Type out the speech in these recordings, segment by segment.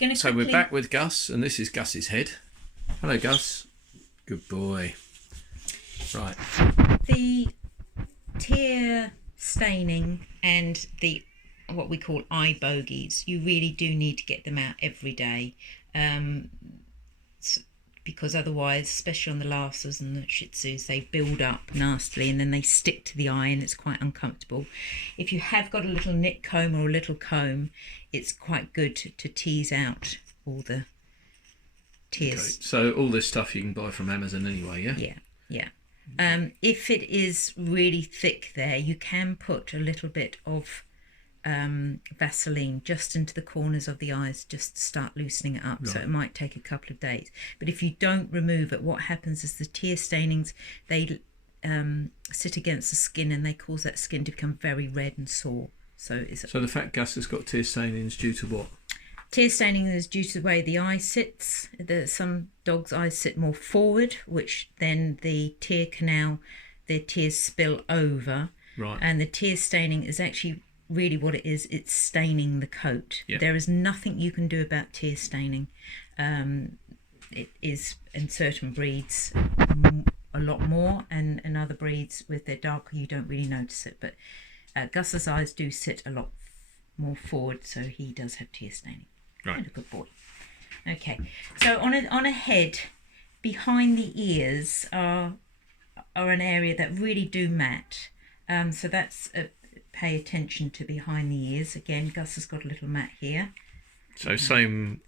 going to So we're back with Gus, and this is Gus's head. Hello, Gus. Good boy. Right. The tear staining and the what we call eye bogies, you really do need to get them out every day, because otherwise, especially on the Lhasas and the Shih Tzus, they build up nastily and then they stick to the eye and it's quite uncomfortable. If you have got a little nit comb or a little comb, it's quite good to tease out all the tears. Okay. So all this stuff you can buy from Amazon anyway, yeah? Yeah, yeah. If it is really thick there, you can put a little bit of Vaseline just into the corners of the eyes just to start loosening it up. Right. So it might take a couple of days. But if you don't remove it, what happens is the tear stainings, they sit against the skin and they cause that skin to become very red and sore. So the fact Gus has got tear stainings due to what? Tear staining is due to the way the eye sits. Some dogs' eyes sit more forward, which then the tear canal, their tears spill over. Right. And the tear staining is actually really what it is. It's staining the coat. Yep. There is nothing you can do about tear staining. It is in certain breeds a lot more, and in other breeds with their darker you don't really notice it. But Gus's eyes do sit a lot more forward, so he does have tear staining. Right. And a good boy. Okay, so on a head, behind the ears are an area that really do mat. So that's pay attention to behind the ears. Again, Gus has got a little mat here. So same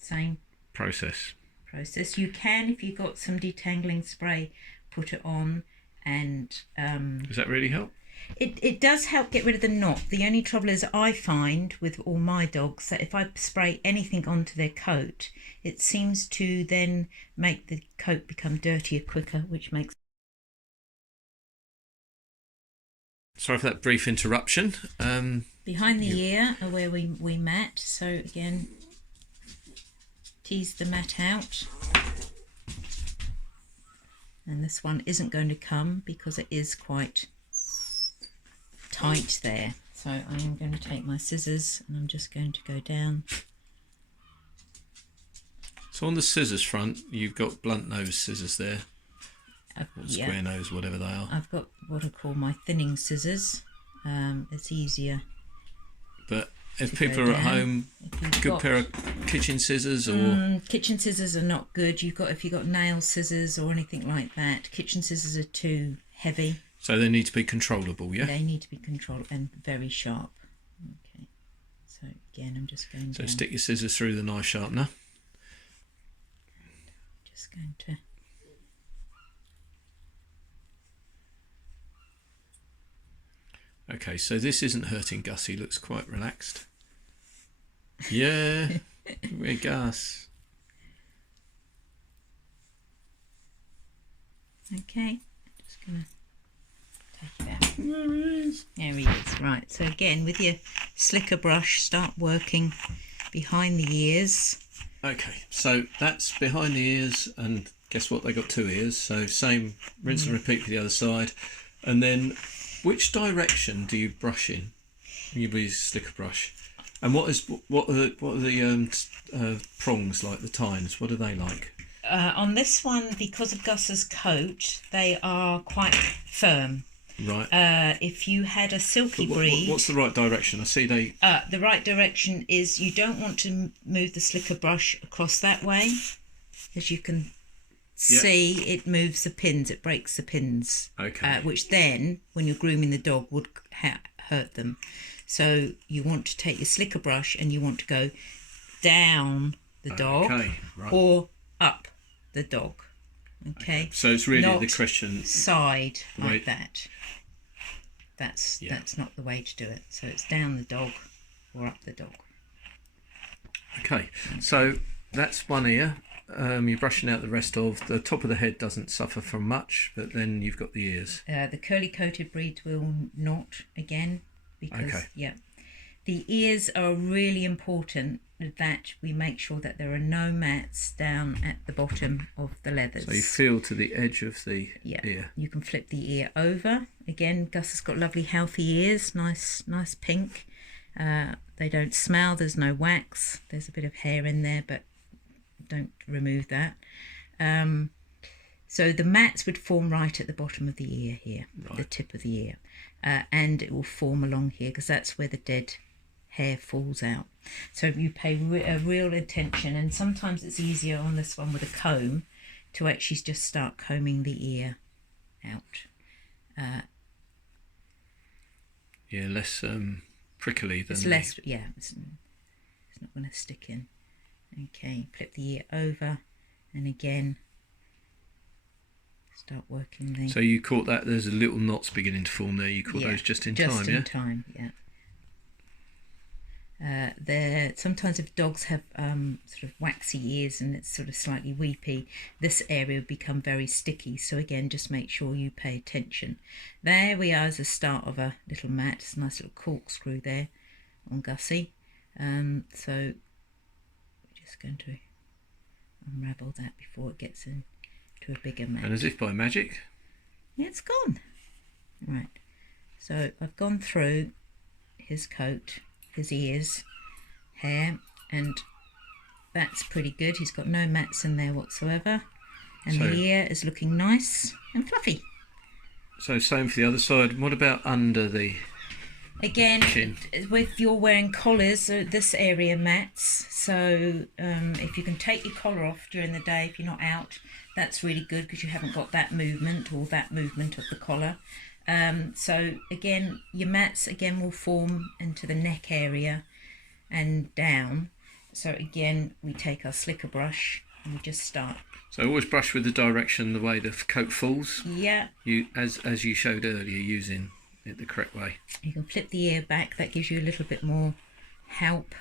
process. process. You can, if you've got some detangling spray, put it on, and does that really help? It does help get rid of the knot. The only trouble is I find with all my dogs that if I spray anything onto their coat, it seems to then make the coat become dirtier quicker, which makes... Sorry for that brief interruption. Behind the ear are where we mat. So again, tease the mat out. And this one isn't going to come because it is quite tight there. So I am going to take my scissors and I'm just going to go down. So on the scissors front, you've got blunt nose scissors there, or square nose, whatever they are. I've got what I call my thinning scissors. It's easier. But if people are at home, good pair of kitchen scissors, or kitchen scissors are not good. If you've got nail scissors or anything like that, kitchen scissors are too heavy. So they need to be controllable, yeah? They need to be controlled and very sharp. Okay. So again, I'm just going to... So stick your scissors through the knife sharpener. Just going to... Okay, so this isn't hurting Gus. He looks quite relaxed. Yeah, we're Gus. Okay, just going to... There he is. There he is. Right, so again with your slicker brush, start working behind the ears. Okay, so that's behind the ears, and guess what, they got two ears, so same rinse and repeat for the other side. And then which direction do you brush in when you use a slicker brush? And what are the prongs like, the tines, what are they like? On this one, because of Gus's coat, they are quite firm. Right. If you had a silky breed... What's the right direction? I see they... the right direction is you don't want to move the slicker brush across that way. As you can see, it moves the pins, it breaks the pins. Okay. Which then, when you're grooming the dog, would hurt them. So you want to take your slicker brush and you want to go down the dog or up the dog. Okay. So it's really not the question... side like that. That's not the way to do it. So it's down the dog or up the dog. Okay, so that's one ear. You're brushing out the rest of the top of the head. Doesn't suffer from much, but then you've got the ears. The curly coated breeds will not, again, because the ears are really important, that we make sure that there are no mats down at the bottom of the leathers. So you feel to the edge of the ear. You can flip the ear over. Again, Gus has got lovely healthy ears, nice pink. They don't smell, there's no wax, there's a bit of hair in there, but don't remove that. So the mats would form right at the bottom of the ear here, right. The tip of the ear, and it will form along here because that's where the dead hair falls out. So you pay a real attention, and sometimes it's easier on this one with a comb to actually just start combing the ear out. Yeah, less prickly than it's less. Yeah, it's not going to stick in. Okay, flip the ear over, and again start working the. So you caught that? There's little knots beginning to form there. You caught those just in time, yeah? Just in time, yeah. Sometimes if dogs have sort of waxy ears and it's sort of slightly weepy, this area would become very sticky. So again, just make sure you pay attention. There we are as a start of a little mat. It's a nice little corkscrew there on Gussie. So we're just going to unravel that before it gets into a bigger mat. And as if by magic, yeah, it's gone. Right. So I've gone through his coat, his ears, hair, and that's pretty good. He's got no mats in there whatsoever, and the ear is looking nice and fluffy. So same for the other side. What about under the chin? If you're wearing collars, this area mats, so if you can take your collar off during the day if you're not out, that's really good because you haven't got that movement or that movement of the collar. So again, your mats again will form into the neck area and down. So again, we take our slicker brush and we just start. So always brush with the direction, the way the coat falls. Yeah. You as you showed earlier, using it the correct way. You can flip the ear back. That gives you a little bit more help.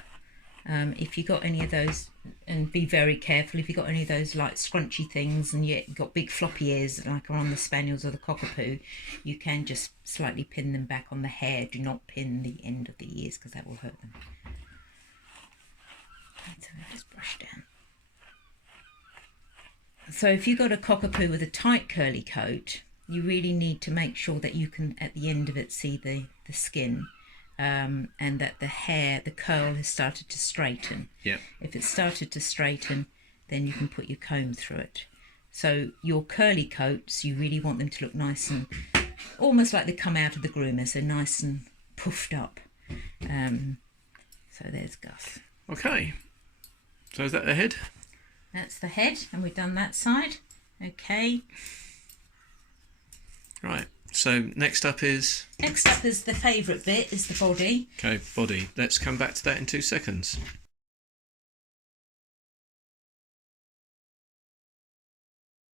If you got any of those, and be very careful, if you got any of those like scrunchy things and you've got big floppy ears like are on the spaniels or the cockapoo, you can just slightly pin them back on the hair. Do not pin the end of the ears because that will hurt them. So just brush down. So if you've got a cockapoo with a tight curly coat, you really need to make sure that you can at the end of it see the skin. And that the hair, the curl has started to straighten. Yeah. If it's started to straighten, then you can put your comb through it. So your curly coats, you really want them to look nice and almost like they come out of the groomer, so nice and puffed up. So there's Gus. Okay. So is that the head? That's the head, and we've done that side. Okay. Right. So next up is the favourite bit, is the body. Okay, body. Let's come back to that in 2 seconds.